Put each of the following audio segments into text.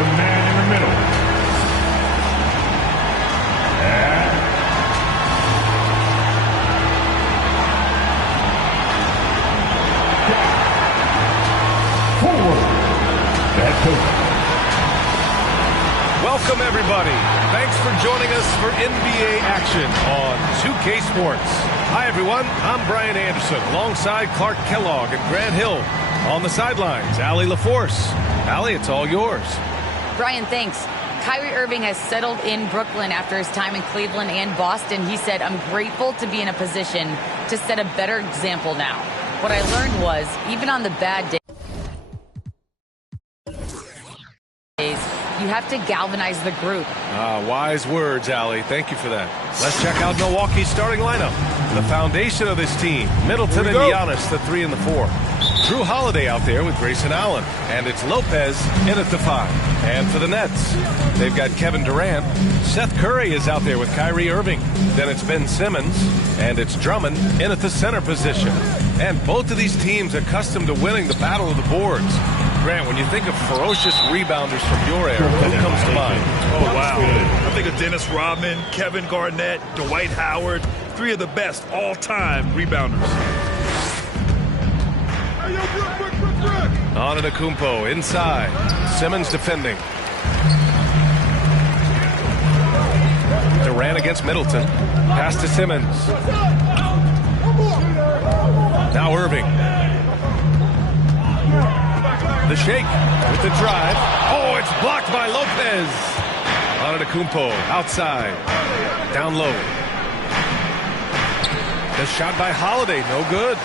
the man in the middle. And forward. That's over. Welcome, everybody. Thanks for joining us for NBA action on 2K Sports. Hi, everyone. I'm Brian Anderson, alongside Clark Kellogg and Grant Hill. On the sidelines, Allie LaForce. Allie, it's all yours. Brian, thanks. Kyrie Irving has settled in Brooklyn after his time in Cleveland and Boston. He said, "I'm grateful to be in a position to set a better example now. What I learned was, even on the bad days, you have to galvanize the group." Wise words, Allie. Thank you for that. Let's check out Milwaukee's starting lineup. The foundation of this team, Middleton and Giannis, the 3 and the 4. Drew Holiday out there with Grayson Allen. And it's Lopez in at the 5. And for the Nets, they've got Kevin Durant. Seth Curry is out there with Kyrie Irving. Then it's Ben Simmons. And it's Drummond in at the center position. And both of these teams accustomed to winning the battle of the boards. Grant, when you think of ferocious rebounders from your era, who comes to mind? Oh, wow. I think of Dennis Rodman, Kevin Garnett, Dwight Howard, 3 of the best all-time rebounders. Antetokounmpo inside. Simmons defending. Durant against Middleton. Pass to Simmons. Now Irving. The shake with the drive. Oh, it's blocked by Lopez. Antetokounmpo outside. Down low. The shot by Holiday, no good.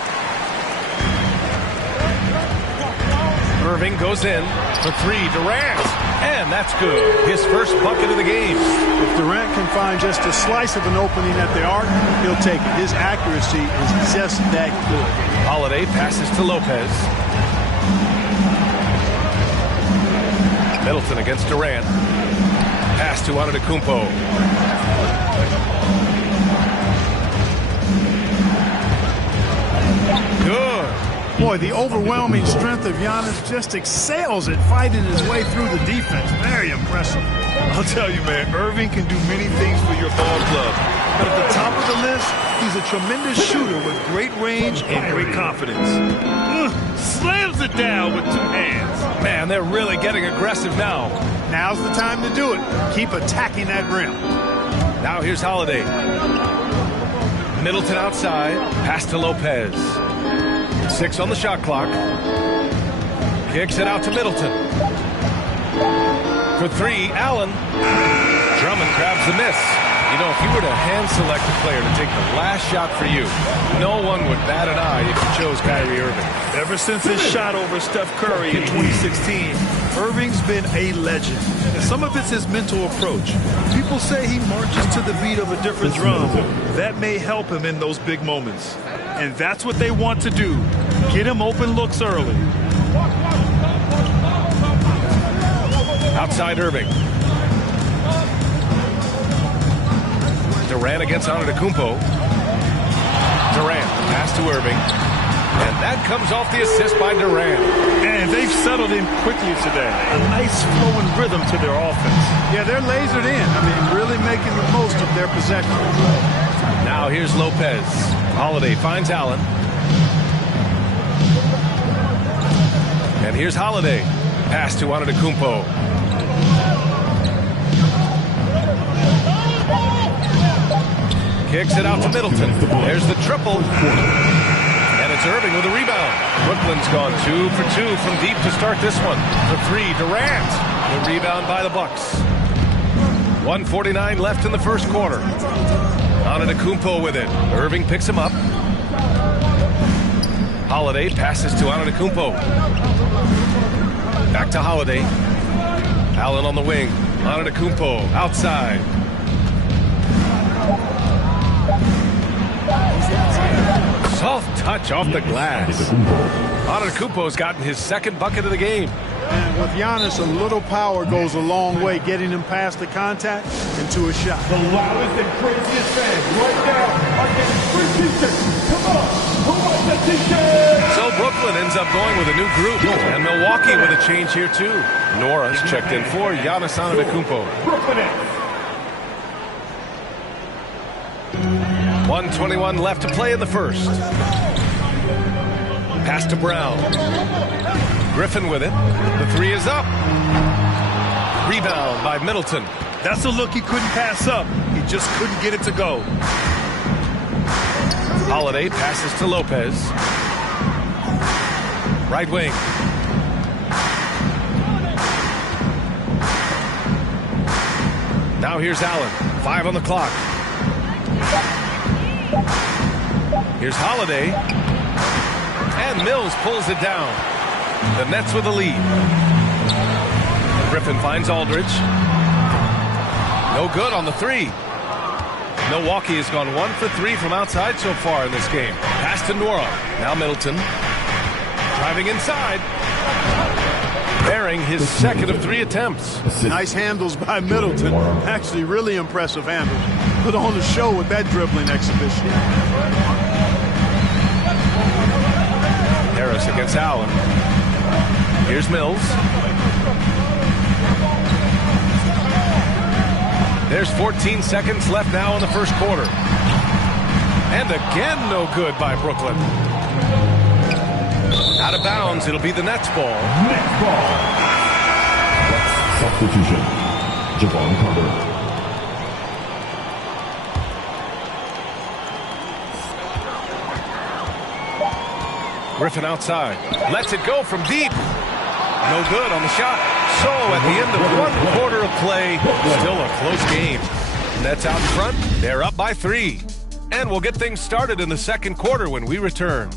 Irving goes in for 3. Durant. And that's good. His first bucket of the game. If Durant can find just a slice of an opening at the arc, he'll take it. His accuracy is just that good. Holiday passes to Lopez. Middleton against Durant. Pass to Antetokounmpo. Good. Boy, the overwhelming strength of Giannis just excels at fighting his way through the defense. Very impressive. I'll tell you, man, Irving can do many things for your ball club. But at the top of the list, he's a tremendous shooter with great range and great confidence. Slams it down with 2 hands. Man, they're really getting aggressive now. Now's the time to do it. Keep attacking that rim. Now here's Holiday. Middleton outside. Pass to Lopez. 6 on the shot clock. Kicks it out to Middleton. For 3, Allen. Drummond grabs the miss. You know, if you were to hand-select a player to take the last shot for you, no one would bat an eye if you chose Kyrie Irving. Ever since his shot over Steph Curry in 2016, Irving's been a legend. And some of it's his mental approach. People say he marches to the beat of a different drum. That may help him in those big moments. And that's what they want to do. Get him open looks early. Outside Irving. Durant against Antetokounmpo. Durant, pass to Irving. And that comes off the assist by Durant. And they've settled in quickly today. A nice flowing rhythm to their offense. Yeah, they're lasered in. I mean, really making the most of their possession. Now here's Lopez. Holiday finds Allen. And here's Holiday. Pass to Antetokounmpo. Kicks it out to Middleton. There's the triple. And it's Irving with a rebound. Brooklyn's gone 2 for 2 from deep to start this one. For 3, Durant. The rebound by the Bucks. 1:49 left in the first quarter. Antetokounmpo with it. Irving picks him up. Holiday passes to Antetokounmpo. Back to Holiday. Allen on the wing. Antetokounmpo outside. Soft touch off the glass. Antetokounmpo's gotten his second bucket of the game. And with Giannis, a little power goes a long way, getting him past the contact into a shot. The loudest and craziest fans right now are getting free t-shirts. Come on, who wants the t-shirt? So Brooklyn ends up going with a new group, and Milwaukee with a change here too. Nora's checked in for Giannis Antetokounmpo. Brooklyn Nets. 1:21 left to play in the first. Pass to Brown. Griffin with it. The three is up. Rebound by Middleton. That's a look he couldn't pass up. He just couldn't get it to go. Holiday passes to Lopez. Right wing. Now here's Allen. 5 on the clock. Here's Holiday. And Mills pulls it down. The Nets with the lead. Griffin finds Aldridge. No good on the three. Milwaukee has gone 1 for 3 from outside so far in this game. Pass to Nora. Now Middleton. Driving inside. Bearing his second of 3 attempts. Nice handles by Middleton. Actually, really impressive handles. Put on the show with that dribbling exhibition. Harris against Allen. Here's Mills. There's 14 seconds left now in the first quarter. And again, no good by Brooklyn. Out of bounds, it'll be the Nets ball. Nets ball. Substitution. Javon Carter. Griffin outside. Lets it go from deep. No good on the shot. So at the end of 1 quarter of play, still a close game. Nets out in front. They're up by 3. And we'll get things started in the second quarter when we return.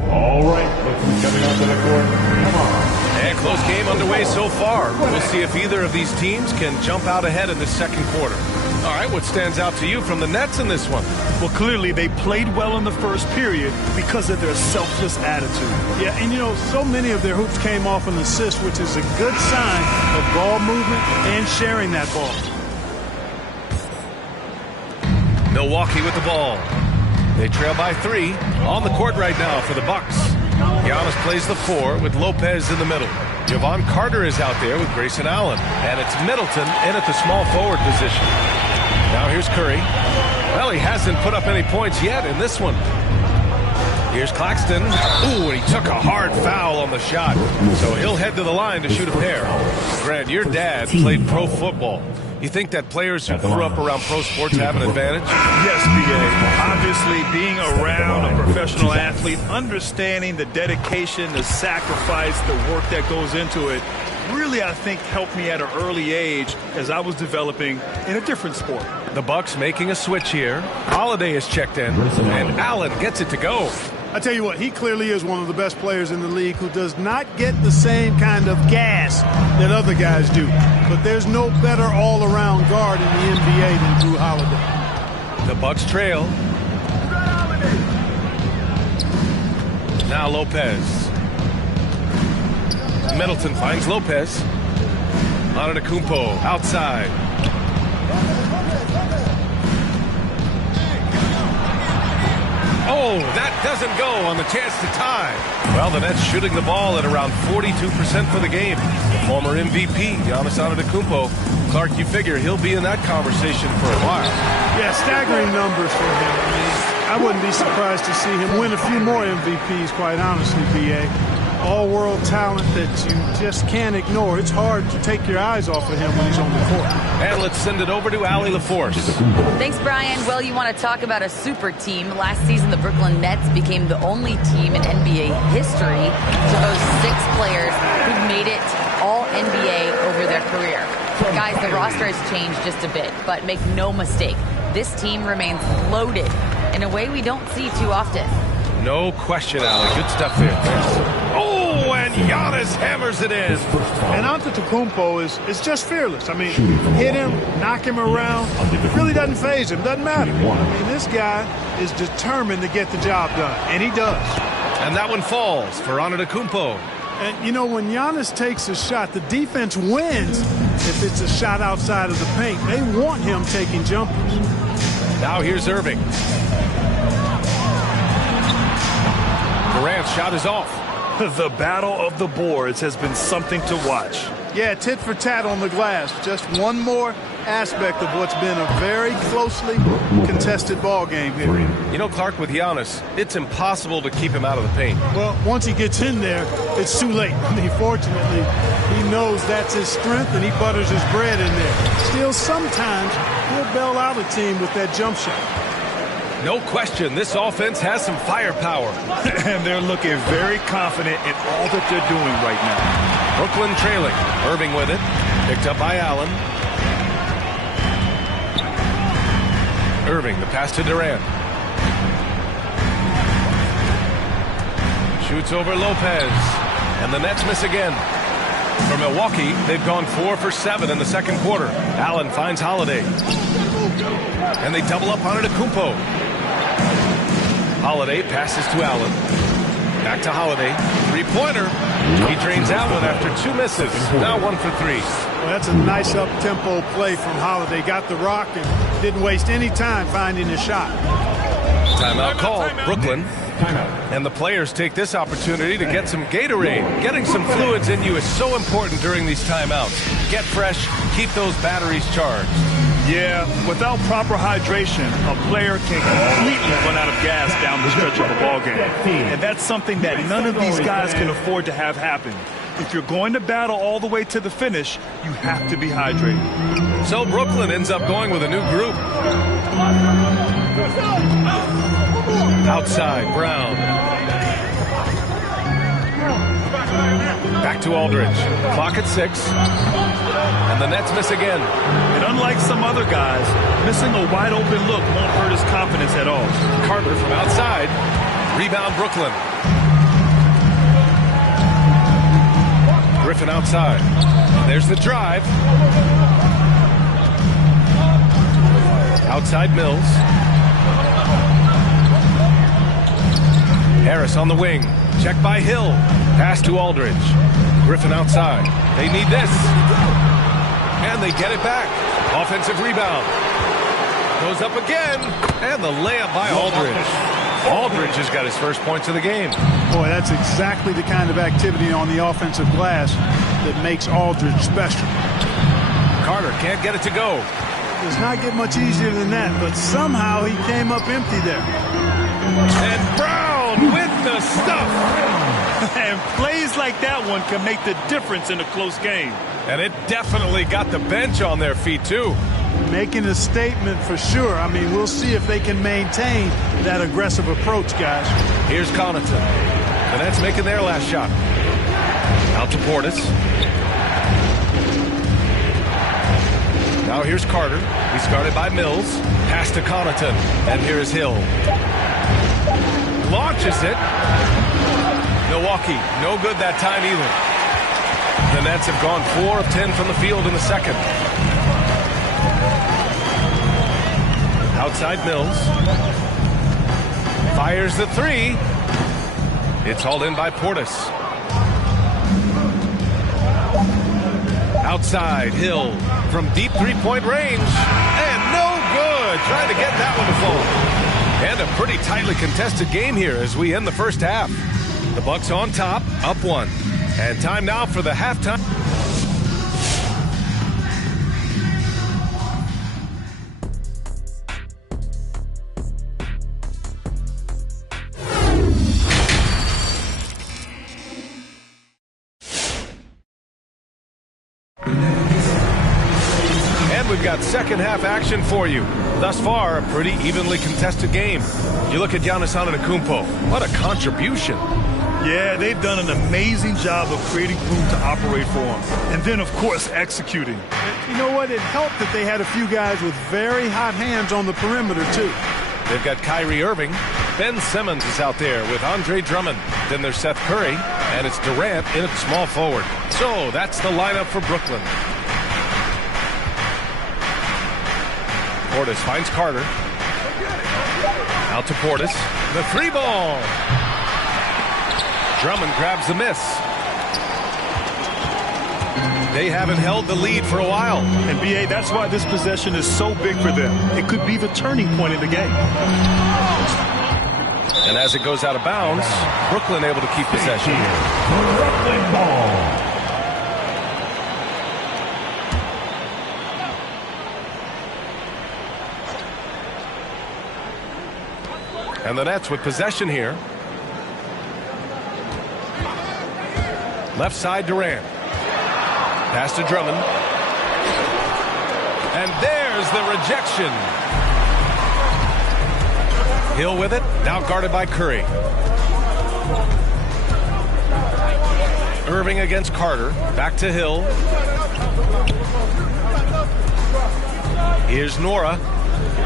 All right, look who's coming onto the court. Come on. And close game underway so far. We'll see if either of these teams can jump out ahead in the second quarter. All right, what stands out to you from the Nets in this one? Well, clearly they played well in the first period because of their selfless attitude. Yeah, and you know, so many of their hoops came off an assist, which is a good sign of ball movement and sharing that ball. Milwaukee with the ball. They trail by 3. On the court right now for the Bucks. Giannis plays the 4 with Lopez in the middle. Javon Carter is out there with Grayson Allen. And it's Middleton in at the small forward position. Now here's Curry. Well, he hasn't put up any points yet in this one. Here's Claxton. Ooh, and he took a hard foul on the shot. So he'll head to the line to shoot a pair. Grant, your dad played pro football. You think that players who grew up around pro sports have an advantage? Yes, B.A. Obviously, being around a professional athlete, understanding the dedication, the sacrifice, the work that goes into it, really, I think, helped me at an early age as I was developing in a different sport. The Bucks making a switch here. Holiday is checked in, and Allen gets it to go. I tell you what, he clearly is one of the best players in the league who does not get the same kind of gas that other guys do. But there's no better all-around guard in the NBA than Drew Holiday. The Bucks trail. Now Lopez. Middleton finds Lopez. Antetokounmpo outside. Oh, that doesn't go on the chance to tie. Well, the Nets shooting the ball at around 42% for the game. The former MVP, Giannis Antetokounmpo. Clark, you figure he'll be in that conversation for a while. Yeah, staggering numbers for him. I mean, I wouldn't be surprised to see him win a few more MVPs, quite honestly, B.A. All-world talent that you just can't ignore. It's hard to take your eyes off of him when he's on the court. And let's send it over to Allie LaForce. Thanks, Brian. Well, you want to talk about a super team. Last season, the Brooklyn Nets became the only team in NBA history to host 6 players who've made it all NBA over their career. Guys, the roster has changed just a bit, but make no mistake, this team remains loaded in a way we don't see too often. No question, Allie. Good stuff there. Oh, and Giannis hammers it in. And Antetokounmpo is just fearless. I mean, hit him, knock him around. It really doesn't faze him. Doesn't matter. I mean, this guy is determined to get the job done, and he does. And that one falls for Antetokounmpo. And, you know, when Giannis takes a shot, the defense wins if it's a shot outside of the paint. They want him taking jumpers. Now here's Irving. Durant's shot is off. The battle of the boards has been something to watch. Yeah, tit for tat on the glass. Just one more aspect of what's been a very closely contested ball game here. You know, Clark, with Giannis, it's impossible to keep him out of the paint. Well, once he gets in there, it's too late. I mean, fortunately, he knows that's his strength, and he butters his bread in there. Still, sometimes he'll bail out a team with that jump shot. No question, this offense has some firepower. And they're looking very confident in all that they're doing right now. Brooklyn trailing. Irving with it. Picked up by Allen. Irving, the pass to Durant. Shoots over Lopez. And the Nets miss again. For Milwaukee, they've gone 4 for 7 in the second quarter. Allen finds Holiday. And they double up on Antetokounmpo. Holiday passes to Allen. Back to Holiday. Three-pointer. He drains that one after 2 misses. Now 1 for 3. Well, that's a nice up-tempo play from Holiday. Got the rock and didn't waste any time finding a shot. Timeout called. Brooklyn. And the players take this opportunity to get some Gatorade. Getting some fluids in you is so important during these timeouts. Get fresh. Keep those batteries charged. Yeah, without proper hydration, a player can completely run out of gas down the stretch of a ball game. And that's something that none of these guys can afford to have happen. If you're going to battle all the way to the finish, you have to be hydrated. So Brooklyn ends up going with a new group. Outside, Brown. Back to Aldridge. Clock at 6. And the Nets miss again. And unlike some other guys, missing a wide open look won't hurt his confidence at all. Carter from outside. Rebound Brooklyn. Griffin outside. There's the drive. Outside Mills. Harris on the wing. Check by Hill. Pass to Aldridge. Griffin outside. They need this. And they get it back. Offensive rebound. Goes up again. And the layup by Aldridge. Aldridge has got his first points of the game. Boy, that's exactly the kind of activity on the offensive glass that makes Aldridge special. Carter can't get it to go. Does not get much easier than that, but somehow he came up empty there. And Brown with the stuff. And plays like that one can make the difference in a close game. And it definitely got the bench on their feet, too. Making a statement for sure. I mean, we'll see if they can maintain that aggressive approach, guys. Here's Connaughton. The Nets making their last shot. Out to Portis. Now here's Carter. He's guarded by Mills. Pass to Connaughton. And here's Hill. Launches it. Milwaukee, no good that time either. The Nets have gone 4 of 10 from the field in the second. Outside Mills. Fires the 3. It's hauled in by Portis. Outside, Hill from deep three-point range. And no good. Trying to get that one to fall. And a pretty tightly contested game here as we end the first half. The Bucks on top, up 1. And time now for the halftime. We've got second half action for you. Thus far, a pretty evenly contested game. You look at Giannis Antetokounmpo. What a contribution. Yeah, they've done an amazing job of creating room to operate for him. And then, of course, executing. You know what? It helped that they had a few guys with very hot hands on the perimeter, too. They've got Kyrie Irving. Ben Simmons is out there with Andre Drummond. Then there's Seth Curry, and it's Durant in at small forward. So that's the lineup for Brooklyn. Portis finds Carter. Out to Portis. The three ball. Drummond grabs the miss. They haven't held the lead for a while. And B.A., that's why this possession is so big for them. It could be the turning point in the game. And as it goes out of bounds, Brooklyn able to keep possession. Brooklyn ball. And the Nets with possession here. Left side Durant. Pass to Drummond. And there's the rejection. Hill with it. Now guarded by Curry. Irving against Carter. Back to Hill. Here's Nora.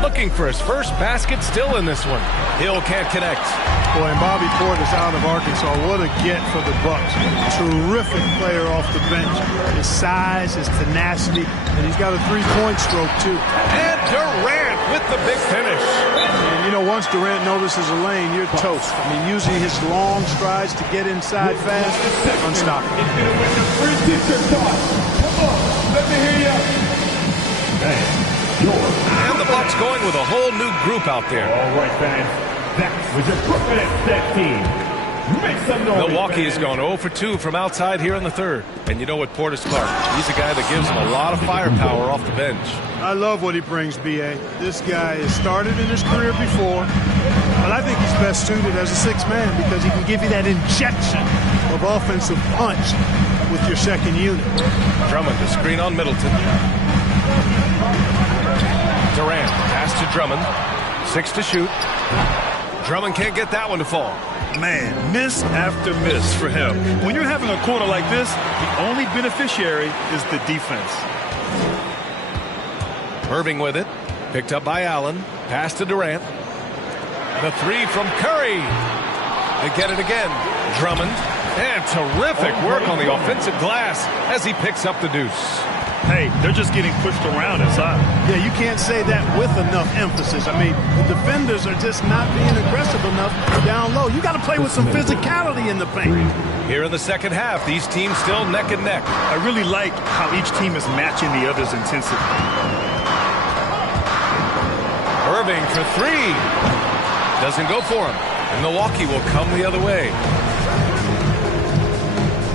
Looking for his first basket, still in this one. Hill can't connect. Boy, and Bobby Portis out of Arkansas. What a get for the Bucks. Terrific player off the bench. His size, his tenacity, and he's got a three-point stroke, too. And Durant with the big finish. And, you know, once Durant notices a lane, you're toast. I mean, using his long strides to get inside fast, unstoppable. It's going to win the free t-shirt toss. Come on, let me hear you. And the Bucks going with a whole new group out there. All right, fans. That was your Brooklyn Nets team. Make some noise, Milwaukee fans. has gone 0 for 2 from outside here in the third. And you know what, Portis Clark, he's a guy that gives him a lot of firepower off the bench. I love what he brings, B.A. This guy has started in his career before, but I think he's best suited as a sixth man because he can give you that injection of offensive punch with your second unit. Drummond to screen on Middleton. Durant, pass to Drummond. 6 to shoot. Drummond can't get that one to fall. Man, miss after miss for him. When you're having a quarter like this, the only beneficiary is the defense. Irving with it. Picked up by Allen. Pass to Durant. The three from Curry. They get it again. Drummond. And terrific work on the offensive glass as he picks up the deuce. Hey, they're just getting pushed around inside. Yeah, you can't say that with enough emphasis. I mean, the defenders are just not being aggressive enough down low. You got to play with some physicality in the paint. Here in the second half, these teams still neck and neck. I really like how each team is matching the other's intensity. Irving for three. Doesn't go for him. And Milwaukee will come the other way.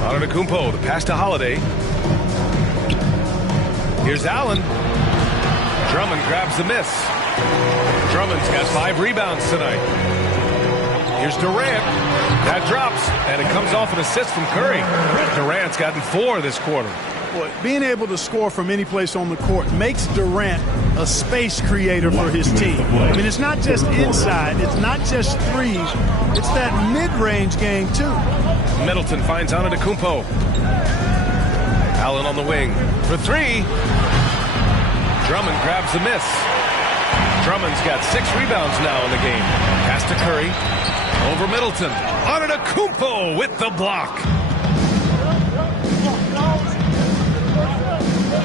Antetokounmpo, the pass to Holiday. Here's Allen. Drummond grabs the miss. Drummond's got 5 rebounds tonight. Here's Durant. That drops, and it comes off an assist from Curry. Durant's gotten 4 this quarter. Boy, being able to score from any place on the court makes Durant a space creator for his team. I mean, it's not just inside. It's not just threes. It's that mid-range game, too. Middleton finds Antetokounmpo. Allen on the wing for 3. Drummond grabs the miss. Drummond's got 6 rebounds now in the game. Pass to Curry. Over Middleton. Antetokounmpo with the block.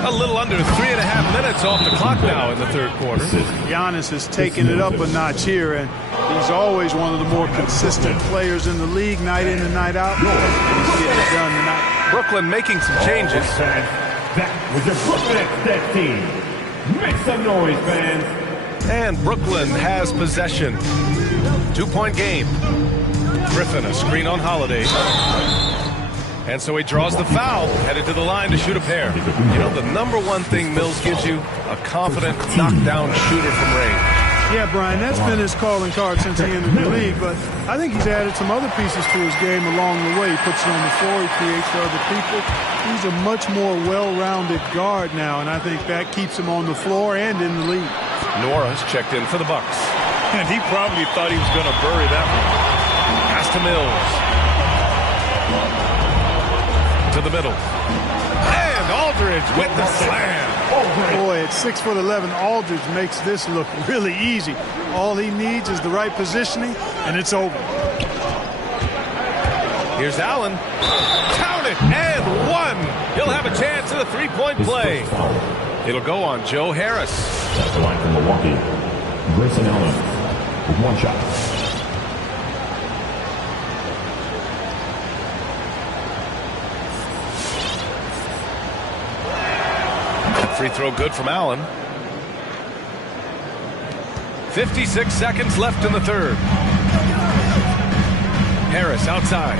A little under 3.5 minutes off the clock now in the third quarter. Giannis has taken it up a notch here, and he's always one of the more consistent players in the league, night in and night out. And he's getting it done tonight. Brooklyn making some changes. That was your Brooklyn Nets team. Make some noise, fans. And Brooklyn has possession. 2-point game. Griffin, a screen on Holiday. And so he draws the foul, headed to the line to shoot a pair. You know, the number one thing Mills gives you, a confident knockdown shooter from range. Yeah, Brian, that's been his calling card since he entered the league, but I think he's added some other pieces to his game along the way. He puts it on the floor, he creates for other people. He's a much more well-rounded guard now, and I think that keeps him on the floor and in the league. Nora's checked in for the Bucks. And he probably thought he was going to bury that one. Pass to Mills. To the middle. And all Aldridge with the slam. Boy, at 6'11", Aldridge makes this look really easy. All he needs is the right positioning, and it's over. Here's Allen. Count it, and one. He'll have a chance at a three-point play. It'll go on Joe Harris. That's the line from Milwaukee. Grayson Allen with one shot. Free throw good from Allen. 56 seconds left in the third. Harris outside.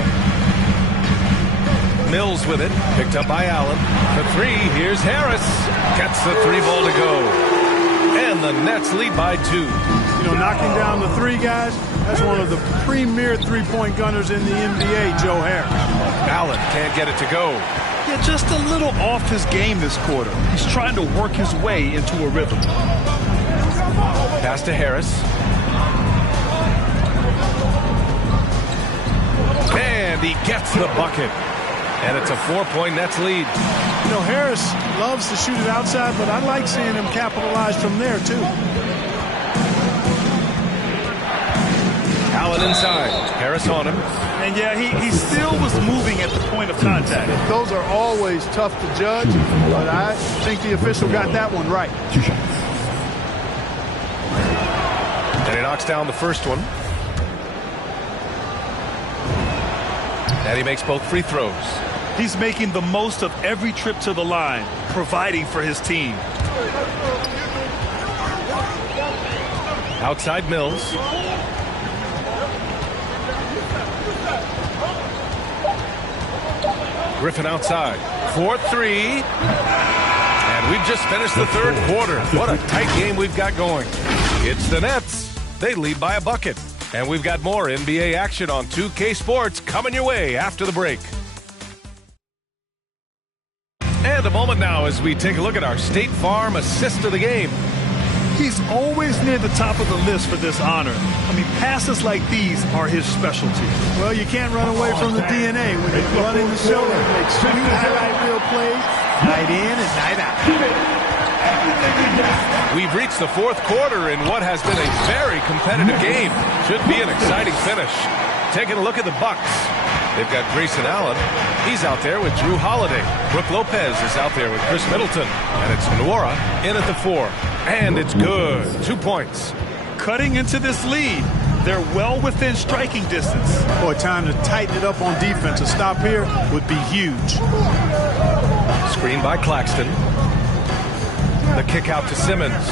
Mills with it. Picked up by Allen. For three, here's Harris. Gets the three ball to go. And the Nets lead by 2. You know, knocking down the three guys, that's one of the premier three-point gunners in the NBA, Joe Harris. Allen can't get it to go. Yeah, just a little off his game this quarter. He's trying to work his way into a rhythm. Pass to Harris. And he gets the bucket. And it's a 4-point Nets lead. You know, Harris loves to shoot it outside, but I like seeing him capitalize from there, too. Allen inside. Harris on him. And yeah, he still was moving at the point of contact. Those are always tough to judge, but I think the official got that one right. 2 shots. And he knocks down the first one. And he makes both free throws. He's making the most of every trip to the line, providing for his team. Outside Mills. Griffin outside. 4-3. And we've just finished the third quarter. What a tight game we've got going. It's the Nets. They lead by a bucket. And we've got more NBA action on 2K Sports coming your way after the break. And a moment now as we take a look at our State Farm assist of the game. He's always near the top of the list for this honor. I mean, passes like these are his specialty. Well, you can't run away from the DNA. When you're running the show, you make sweet highlight reel plays, night in and night out. We've reached the fourth quarter in what has been a very competitive game. Should be an exciting finish. Taking a look at the Bucks. They've got Grayson Allen. He's out there with Drew Holiday. Brooke Lopez is out there with Chris Middleton. And it's Nora in at the 4. And it's good. 2 points. Cutting into this lead. They're well within striking distance. Boy, time to tighten it up on defense. A stop here would be huge. Screen by Claxton. The kick out to Simmons.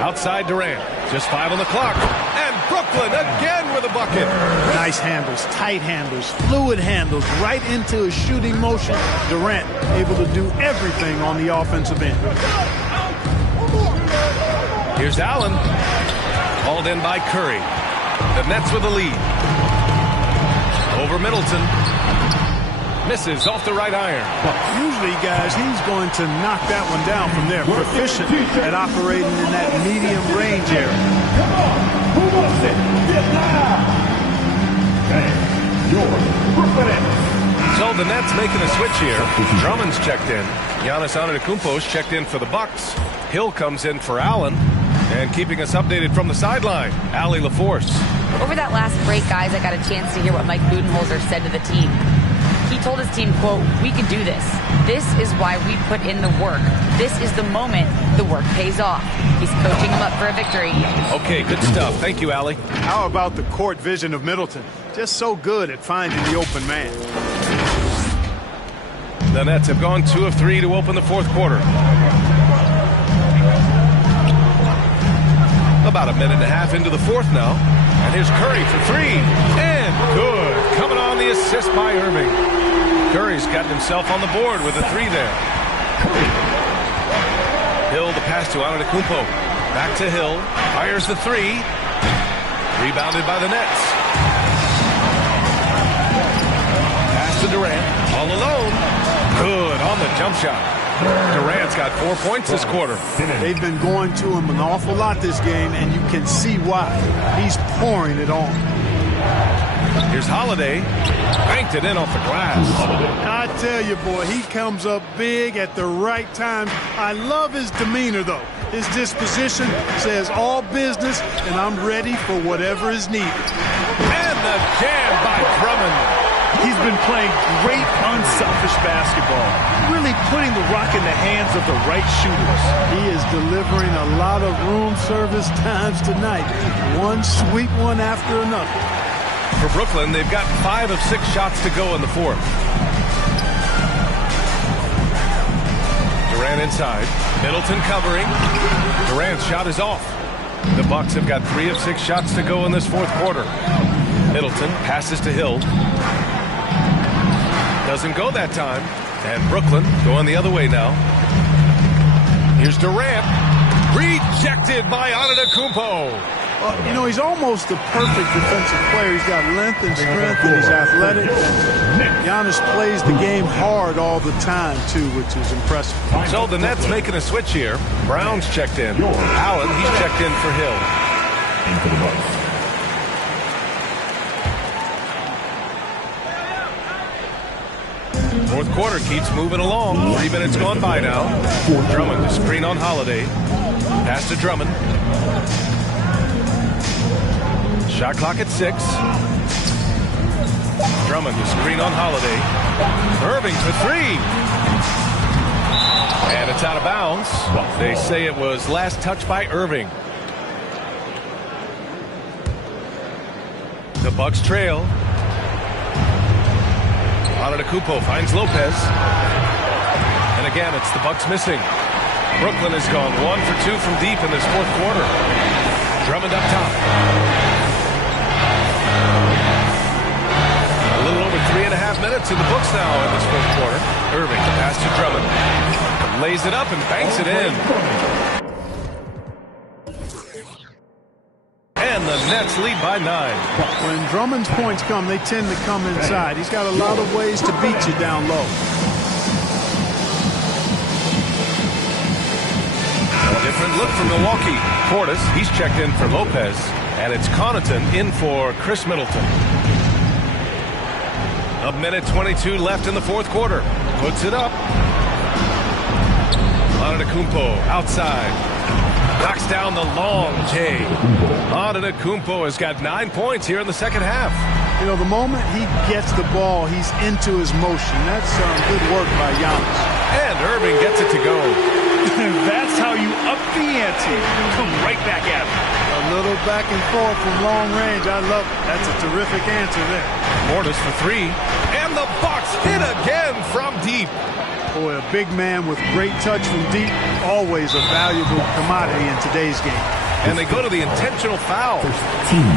Outside Durant. Just 5 on the clock. And Brooklyn again with a bucket. Nice handles, tight handles, fluid handles, right into a shooting motion. Durant able to do everything on the offensive end. Here's Allen. Hauled in by Curry. The Nets with the lead. Over Middleton. Misses off the right iron. Usually, guys, he's going to knock that one down from there. Proficient at operating in that medium range area. Come on, who wants it? Get loud! And you're Brooklyn. So the Nets making a switch here. Drummond's checked in. Giannis Antetokounmpo's checked in for the Bucks. Hill comes in for Allen. And keeping us updated from the sideline, Allie LaForce. Over that last break, guys, I got a chance to hear what Mike Budenholzer said to the team. He told his team, quote, "We can do this. This is why we put in the work. This is the moment the work pays off." He's coaching them up for a victory. Okay, good stuff. Thank you, Allie. How about the court vision of Middleton? Just so good at finding the open man. The Nets have gone 2 of 3 to open the fourth quarter. About a minute and a half into the fourth now. And here's Curry for 3. And good. Coming on the assist by Irving. Curry's gotten himself on the board with a 3 there. Hill the pass to Antetokounmpo. Back to Hill. Fires the 3. Rebounded by the Nets. Pass to Durant. All alone. Good on the jump shot. Durant's got 4 points this quarter. They've been going to him an awful lot this game, and you can see why. He's pouring it on. Here's Holiday. Banked it in off the glass. I tell you, boy, he comes up big at the right time. I love his demeanor, though. His disposition says all business, and I'm ready for whatever is needed. And the jam by Drummond. He's been playing great, unselfish basketball, really putting the rock in the hands of the right shooters. He is delivering a lot of room service times tonight. One sweet one after another. For Brooklyn, they've got 5 of 6 shots to go in the fourth. Durant inside. Middleton covering. Durant's shot is off. The Bucks have got 3 of 6 shots to go in this fourth quarter. Middleton passes to Hill. Doesn't go that time. And Brooklyn going the other way now. Here's Durant. Rejected by Antetokounmpo. You know, he's almost the perfect defensive player. He's got length and strength, and he's athletic. Giannis plays the game hard all the time, too, which is impressive. So the Nets making a switch here. Brown's checked in. Allen, he's checked in for Hill. And for the Bucks. Fourth quarter keeps moving along. 3 minutes gone by now. Drummond to screen on Holiday. Pass to Drummond. Shot clock at 6. Drummond to screen on Holiday. Irving for 3. And it's out of bounds. They say it was last touched by Irving. The Bucks trail. Antetokounmpo finds Lopez. And again, it's the Bucks missing. Brooklyn has gone 1 for 2 from deep in this fourth quarter. Drummond up top. A little over 3.5 minutes in the books now in this fourth quarter. Irving, the pass to Drummond. Lays it up and banks it in. And the Nets lead by 9. When Drummond's points come, they tend to come inside. He's got a lot of ways to beat you down low. Different look for Milwaukee. Portis, he's checked in for Lopez. And it's Connaughton in for Chris Middleton. 1:22 left in the fourth quarter. Puts it up. Antetokounmpo outside. Knocks down the long J. Antetokounmpo has got 9 points here in the second half. You know, the moment he gets the ball, he's into his motion. That's good work by Giannis. And Irving gets it to go. That's how you up the ante. Come right back at him. A little back and forth from long range. I love it. That's a terrific answer there. Portis for 3. And the Bucks hit again from deep. Boy, a big man with great touch from deep, always a valuable commodity in today's game. And they go to the intentional foul. Team.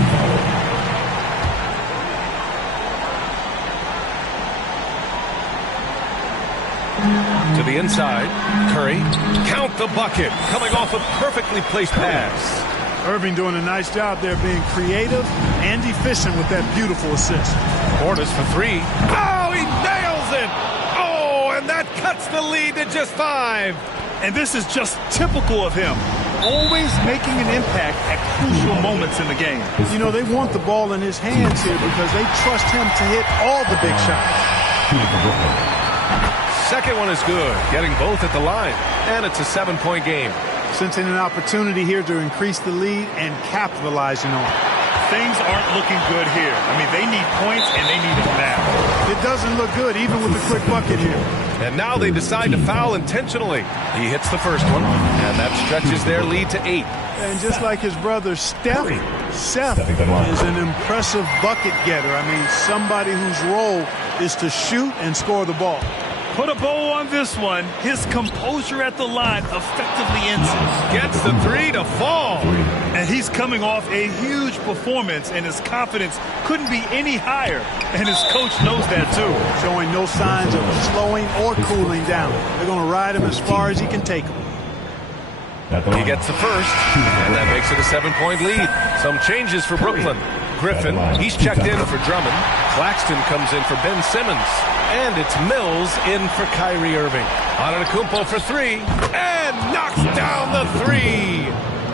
To the inside. Curry. Count the bucket. Coming off a perfectly placed pass. Irving doing a nice job there being creative and efficient with that beautiful assist. Portis for 3. Oh, he nails it! Oh, and that cuts the lead to just 5. And this is just typical of him. Always making an impact at crucial moments in the game. You know, they want the ball in his hands here because they trust him to hit all the big shots. Second one is good, getting both at the line. And it's a 7-point game. Sensing an opportunity here to increase the lead and capitalizing on it. Things aren't looking good here. I mean, they need points and they need them now. It doesn't look good, even with the quick bucket here. And now they decide to foul intentionally. He hits the first one, and that stretches their lead to 8. And just like his brother Seth is an impressive bucket getter. I mean, somebody whose role is to shoot and score the ball. Put a bow on this one. His composure at the line effectively ends it. Gets the 3 to fall. And he's coming off a huge performance, and his confidence couldn't be any higher. And his coach knows that, too. Showing no signs of slowing or cooling down. They're going to ride him as far as he can take him. He gets the first, and that makes it a 7-point lead. Some changes for Brooklyn. Griffin, he's checked in for Drummond. Claxton comes in for Ben Simmons. And it's Mills in for Kyrie Irving. Antetokounmpo for 3, and knocks down the 3.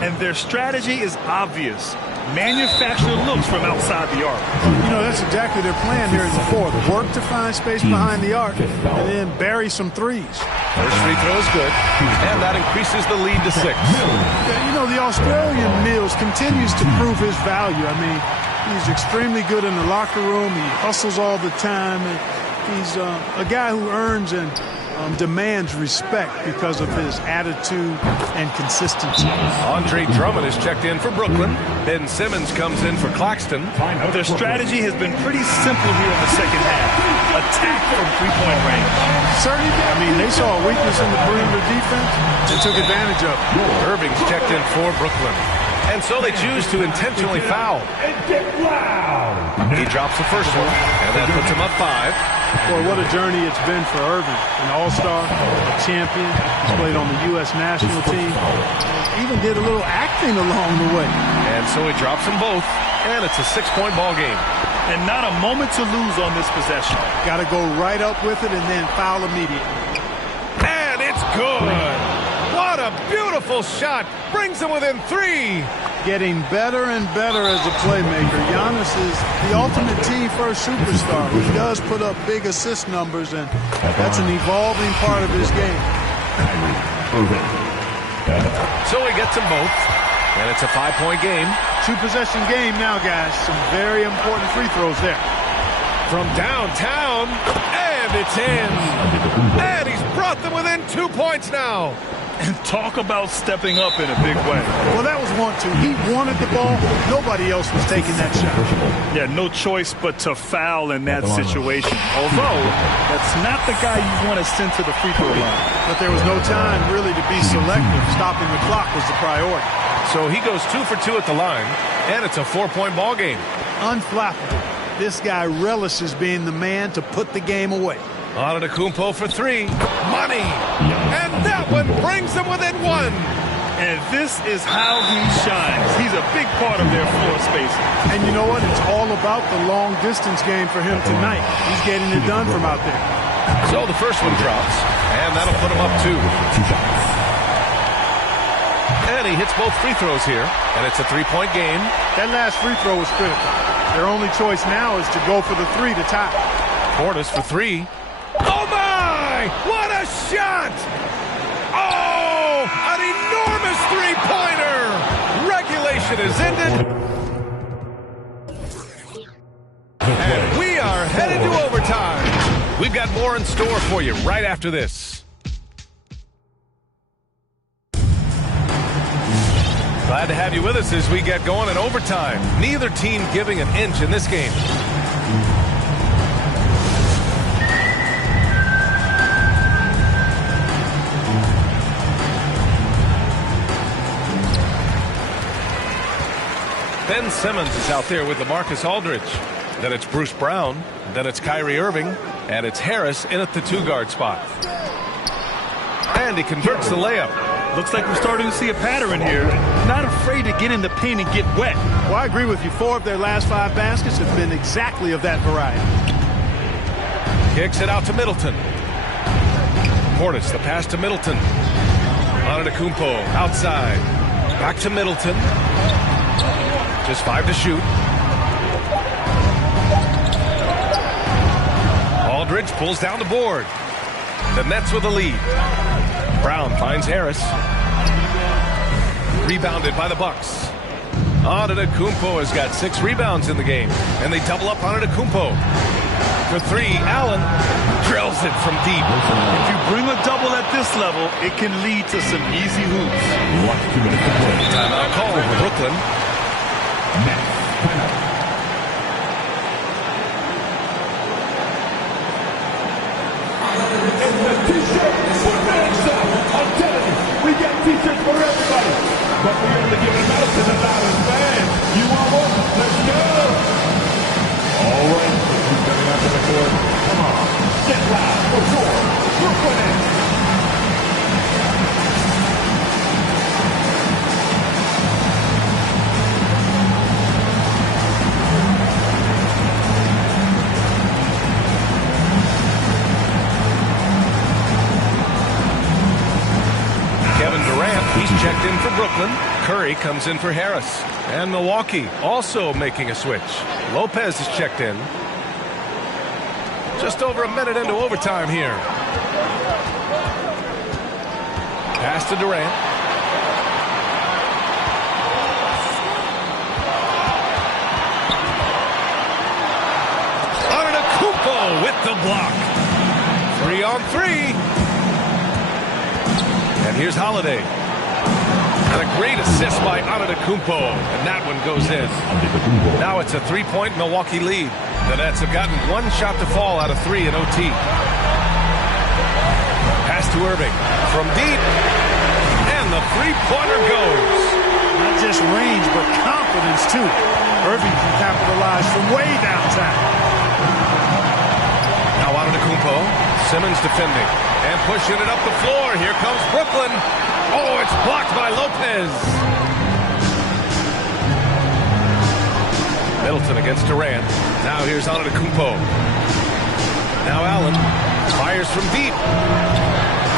And their strategy is obvious. manufacture looks from outside the arc. You know, that's exactly their plan here in the fourth. Work to find space behind the arc and then bury some threes. First free throw is good, and that increases the lead to 6. You know, the Australian Mills continues to prove his value. I mean, he's extremely good in the locker room. He hustles all the time. And he's a guy who earns and demands respect because of his attitude and consistency. Andre Drummond is checked in for Brooklyn. Ben Simmons comes in for Claxton. Their strategy has been pretty simple here in the second half. Attack from three-point range. Certainly, I mean, they saw a weakness in the perimeter defense and took advantage of it. Irving's checked in for Brooklyn. And so they choose to intentionally foul. He drops the first one, and that puts him up 5. Boy, what a journey it's been for Irving. An all-star, a champion. He's played on the U.S. national team. Even did a little acting along the way. And so he drops them both, and it's a 6-point ball game. And not a moment to lose on this possession. Got to go right up with it and then foul immediately. And it's good. What a beautiful shot. Brings them within 3. Getting better and better as a playmaker. Giannis is the ultimate team-first superstar. He does put up big assist numbers, and that's an evolving part of his game. So he gets them both, and it's a 5-point game. 2-possession game now, guys. Some very important free throws there. From downtown, and it's in. And he's brought them within 2 points now. And talk about stepping up in a big way. Well, that was 1-2. He wanted the ball. Nobody else was taking that shot. Yeah, no choice but to foul in that situation. Although, that's not the guy you want to send to the free throw line. But there was no time really to be selective. Stopping the clock was the priority. So he goes 2 for 2 at the line, and it's a 4-point ball game. Unflappable. This guy relishes being the man to put the game away. Antetokounmpo for 3. Money! And that one brings them within 1. And this is how he shines. He's a big part of their floor spacing. And you know what? It's all about the long-distance game for him tonight. He's getting it done from out there. So the first one drops, and that'll put him up 2. And he hits both free throws here, and it's a 3-point game. That last free throw was critical. Their only choice now is to go for the 3 to tie. Portis for 3. Oh, my! What a shot! Oh, an enormous three-pointer! Regulation is ended. And we are headed to overtime. We've got more in store for you right after this. Glad to have you with us as we get going in overtime. Neither team giving an inch in this game. Ben Simmons is out there with LaMarcus Aldridge. Then it's Bruce Brown. Then it's Kyrie Irving. And it's Harris in at the 2-guard spot. And he converts the layup. Looks like we're starting to see a pattern here. Not afraid to get in the paint and get wet. Well, I agree with you. 4 of their last 5 baskets have been exactly of that variety. Kicks it out to Middleton. Portis, the pass to Middleton. Antetokounmpo outside. Back to Middleton. Just 5 to shoot. Aldridge pulls down the board. The Nets with the lead. Brown finds Harris. Rebounded by the Bucks. Antetokounmpo has got 6 rebounds in the game. And they double up Antetokounmpo. For 3, Allen drills it from deep. If you bring a double at this level, it can lead to some easy hoops. Timeout call for Brooklyn. We got t-shirts for everybody, but we only give them out to the loudest fans. You want one? Let's go! All right, who's coming out to the court? Come on, get loud for sure. Brooklyn. Curry comes in for Harris. And Milwaukee also making a switch. Lopez is checked in. Just over a minute into overtime here. Pass to Durant. Antetokounmpo with the block. 3-on-3. And here's Holiday. And a great assist by Antetokounmpo. And that one goes in. Now it's a 3-point Milwaukee lead. The Nets have gotten one shot to fall out of 3 in OT. Pass to Irving from deep. And the three-pointer goes. Not just range, but confidence, too. Irving can capitalize from way downtown. Now Antetokounmpo. Simmons defending. And pushing it up the floor. Here comes Brooklyn. Oh, it's blocked by Lopez. Middleton against Durant. Now here's Antetokounmpo. Now Allen fires from deep.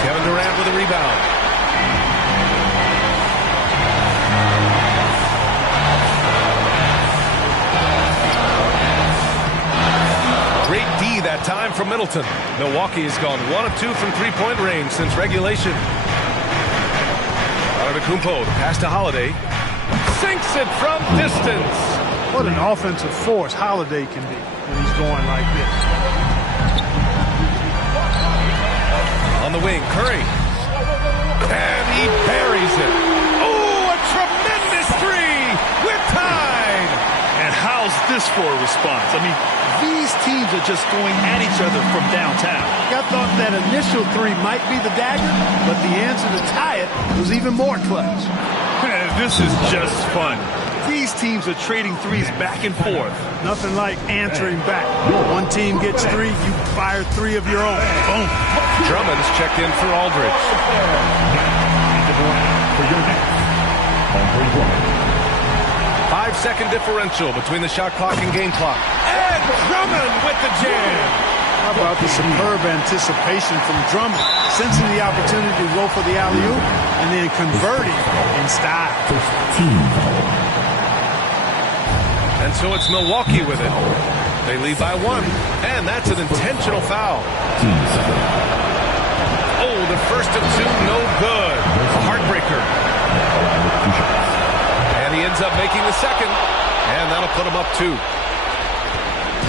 Kevin Durant with a rebound. Great D that time from Middleton. Milwaukee has gone 1 of 2 from three-point range since regulation. Antetokounmpo, pass to Holiday. Sinks it from distance. What an offensive force Holiday can be when he's going like this. On the wing, Curry. And he buries it. Oh, a tremendous three. We're tied. And how's this for a response? I mean, these teams are just going at each other from downtown. I thought that initial three might be the dagger, but the answer to tie it was even more clutch. This is just fun. These teams are trading threes back and forth. Nothing like answering back. One team gets 3, you fire 3 of your own. Boom. Drummond's checked in for Aldridge. For your next on 3 5-second differential between the shot clock and game clock. And Drummond with the jam. How about the superb anticipation from Drummond, sensing the opportunity to go for the alley-oop and then converting in style. And so it's Milwaukee with it. They lead by 1. And that's an intentional foul. Oh, the first of 2, no good. A heartbreaker. And he ends up making the second. And that'll put him up 2.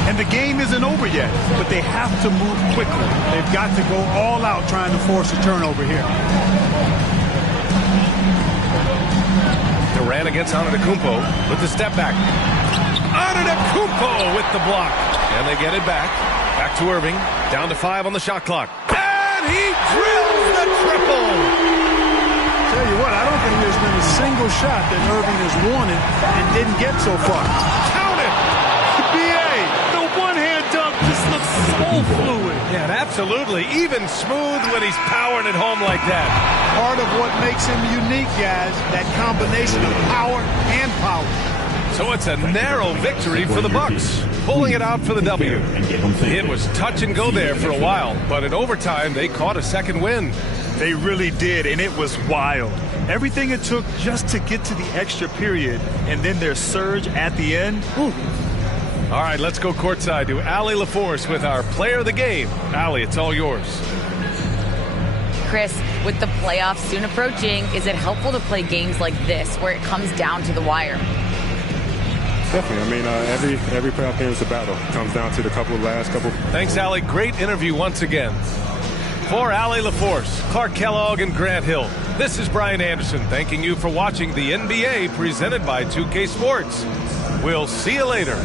And the game isn't over yet, but they have to move quickly. They've got to go all out trying to force a turnover here. Durant against Antetokounmpo with the step back. Antetokounmpo with the block. And they get it back. Back to Irving. Down to 5 on the shot clock. And he drills the triple. Tell you what, I don't think there's been a single shot that Irving has wanted and didn't get so far. Count it. BA, the one-hand dunk just looks so fluid. Yeah, absolutely. Even smooth when he's powering it home like that. Part of what makes him unique, guys, that combination of power and power. So it's a narrow victory for the Bucks, pulling it out for the W. It was touch and go there for a while, but in overtime, they caught a second win. They really did, and it was wild. Everything it took just to get to the extra period, and then their surge at the end. Whew. All right, let's go courtside to Allie LaForce with our player of the game. Allie, it's all yours. Chris, with the playoffs soon approaching, is it helpful to play games like this where it comes down to the wire? Definitely. I mean, every playoff game is a battle. It comes down to the last couple. Thanks, Allie. Great interview once again. For Allie LaForce, Clark Kellogg, and Grant Hill, this is Brian Anderson thanking you for watching the NBA presented by 2K Sports. We'll see you later.